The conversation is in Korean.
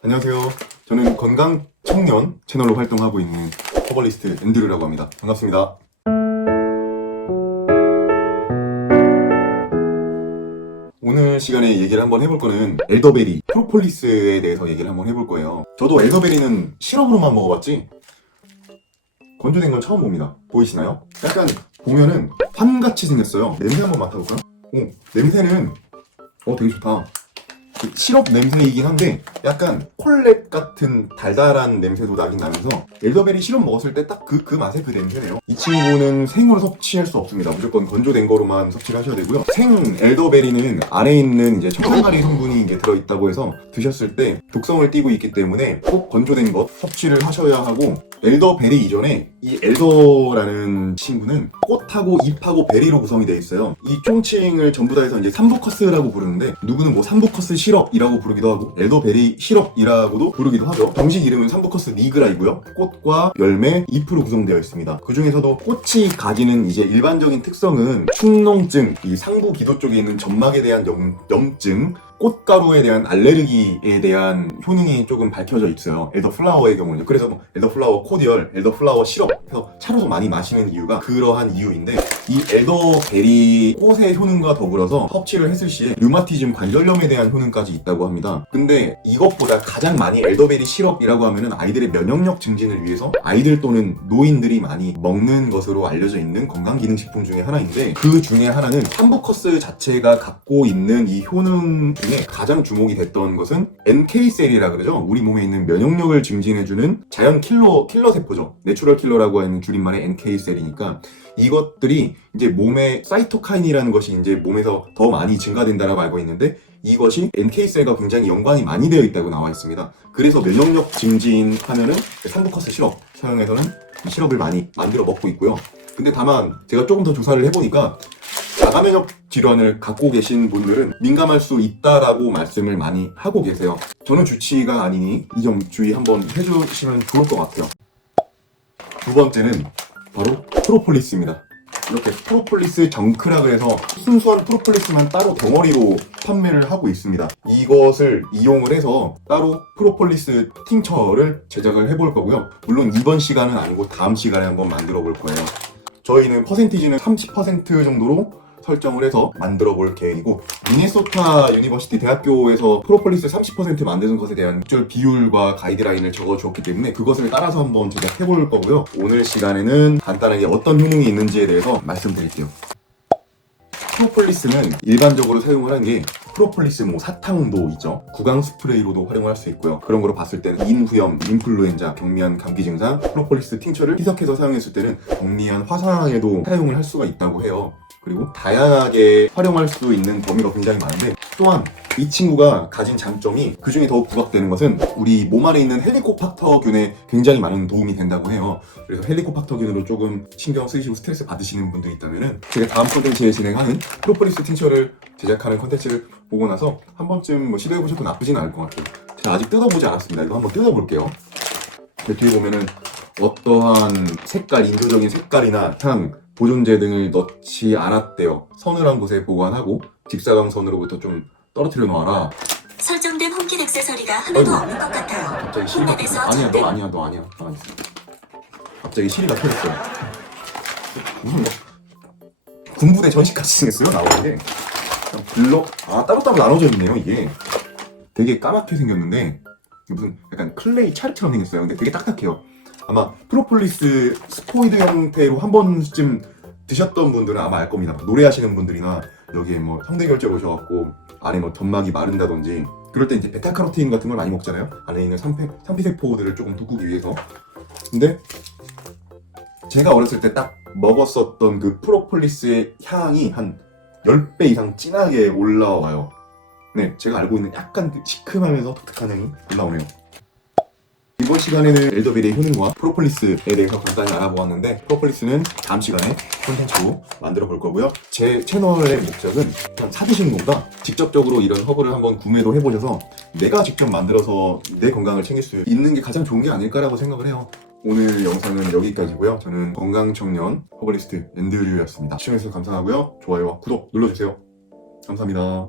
안녕하세요. 저는 건강 청년 채널로 활동하고 있는 허벌리스트 앤드류라고 합니다. 반갑습니다. 오늘 시간에 얘기를 한번 해볼 거는 엘더베리, 프로폴리스에 대해서 얘기를 한번 해볼 거예요. 저도 엘더베리는 시럽으로만 먹어봤지 건조된 건 처음 봅니다. 보이시나요? 약간 보면은 환같이 생겼어요. 냄새 한번 맡아볼까요? 오, 냄새는 되게 좋다. 시럽 냄새이긴 한데 약간 콜렉 같은 달달한 냄새도 나긴 나면서 엘더베리 시럽 먹었을 때 딱 그 맛의 그 냄새네요. 이 친구는 생으로 섭취할 수 없습니다. 무조건 건조된 거로만 섭취를 하셔야 되고요. 생 엘더베리는 안에 있는 이제 청산가리 성분이 이게 들어있다고 해서 드셨을 때 독성을 띠고 있기 때문에 꼭 건조된 것 섭취를 하셔야 하고, 엘더베리 이전에 이 엘더라는 친구는 꽃하고 잎하고 베리로 구성이 되어 있어요. 이 총칭을 전부 다 해서 이제 삼부커스라고 부르는데, 누구는 뭐 삼부커스 시럽이라고 부르기도 하고 엘더베리 시럽이라고도 부르기도 하죠. 정식 이름은 삼부커스 니그라이고요. 꽃과 열매, 잎으로 구성되어 있습니다. 그 중에서도 꽃이 가지는 이제 일반적인 특성은 축농증, 이 상부 기도 쪽에 있는 점막에 대한 염증, 꽃가루에 대한 알레르기에 대한 효능이 조금 밝혀져 있어요. 엘더플라워의 경우는. 그래서 뭐 엘더플라워 코디얼, 엘더플라워 시럽 해서 차로도 많이 마시는 이유가 그러한 이유인데, 이 엘더베리 꽃의 효능과 더불어서 섭취를 했을 시에 류마티즘 관절염에 대한 효능까지 있다고 합니다. 근데 이것보다 가장 많이 엘더베리 시럽이라고 하면은 아이들의 면역력 증진을 위해서 아이들 또는 노인들이 많이 먹는 것으로 알려져 있는 건강기능식품 중에 하나인데, 그 중에 하나는 삼부커스 자체가 갖고 있는 이 효능 중에 가장 주목이 됐던 것은 NK셀이라 그러죠. 우리 몸에 있는 면역력을 증진해주는 자연 킬러 세포죠. 내추럴 킬러라고 하는 줄임말의 NK셀이니까 이것들이 이제 몸에 사이토카인이라는 것이 이제 몸에서 더 많이 증가된다라고 알고 있는데, 이것이 NK셀과 굉장히 연관이 많이 되어 있다고 나와 있습니다. 그래서 면역력 증진하면은 삼부커스 시럽 사용해서는 이 시럽을 많이 만들어 먹고 있고요. 근데 다만 제가 조금 더 조사를 해보니까 자가면역 질환을 갖고 계신 분들은 민감할 수 있다라고 말씀을 많이 하고 계세요. 저는 주치의가 아니니 이 점 주의 한번 해주시면 좋을 것 같아요. 두 번째는 바로 프로폴리스입니다. 이렇게 프로폴리스 정크라 그래서 순수한 프로폴리스만 따로 덩어리로 판매를 하고 있습니다. 이것을 이용을 해서 따로 프로폴리스 팅처를 제작을 해볼 거고요. 물론 이번 시간은 아니고 다음 시간에 한번 만들어 볼 거예요. 저희는 퍼센티지는 30% 정도로 설정을 해서 만들어 볼 계획이고, 미네소타 유니버시티 대학교에서 프로폴리스 30% 만드는 것에 대한 적절 비율과 가이드라인을 적어 주었기 때문에 그것을 따라서 한번 제작해 볼 거고요. 오늘 시간에는 간단하게 어떤 효능이 있는지에 대해서 말씀드릴게요. 프로폴리스는 일반적으로 사용을 하는 게 프로폴리스 사탕도 있죠. 구강 스프레이로도 활용할 수 있고요. 그런 거로 봤을 때는 인후염, 인플루엔자, 경미한 감기 증상, 프로폴리스 팅처를 희석해서 사용했을 때는 경미한 화상에도 사용을 할 수가 있다고 해요. 그리고 다양하게 활용할 수 있는 범위가 굉장히 많은데, 또한 이 친구가 가진 장점이 그중에 더욱 부각되는 것은 우리 몸 안에 있는 헬리코박터균에 굉장히 많은 도움이 된다고 해요. 그래서 헬리코박터균으로 조금 신경 쓰이시고 스트레스 받으시는 분들이 있다면은 제가 다음 콘텐츠에 진행하는 프로폴리스 팅처를 제작하는 콘텐츠를 보고 나서 한 번쯤 시도해보셔도 나쁘진 않을 것 같아요. 제가 아직 뜯어보지 않았습니다. 이거 한번 뜯어볼게요. 뒤에 보면은 어떠한 색깔, 인조적인 색깔이나 향, 보존제 등을 넣지 않았대요. 서늘한 곳에 보관하고 직사광선으로부터 좀 떨어뜨려 놓아라. 설정된 홈킷 액세서리가 하나도 없는 것 같아요. 갑자기 시리가 켜졌어. 아니야, 너 아니야. 가만히 있어. 갑자기 시리가 켜졌어요. 무슨 군부대 전시까지 생겼어요, 나오는데. 블럭, 따로따로 나눠져 있네요, 이게. 되게 까맣게 생겼는데 무슨 약간 클레이 찰처럼 생겼어요. 근데 되게 딱딱해요. 아마 프로폴리스 스포이드 형태로 한 번쯤 드셨던 분들은 아마 알 겁니다. 노래하시는 분들이나 여기에 성대결절 오셔갖고 안에 점막이 마른다든지 그럴 때 이제 베타카로틴 같은 걸 많이 먹잖아요. 안에 있는 상피세포들을 조금 돋구기 위해서. 근데 제가 어렸을 때 딱 먹었었던 그 프로폴리스의 향이 한 10배 이상 진하게 올라와요. 네, 제가 알고 있는 약간 시큼하면서 독특한 향이 올라오네요. 이번 시간에는 엘더베리의 효능과 프로폴리스에 대해서 간단히 알아보았는데, 프로폴리스는 다음 시간에 콘텐츠로 만들어 볼 거고요. 제 채널의 목적은 그냥 사드시는 것보다 직접적으로 이런 허브를 한번 구매도 해보셔서 내가 직접 만들어서 내 건강을 챙길 수 있는 게 가장 좋은 게 아닐까라고 생각을 해요. 오늘 영상은 여기까지고요. 저는 건강청년 허벌리스트 앤드류였습니다. 시청해주셔서 감사하고요. 좋아요와 구독 눌러주세요. 감사합니다.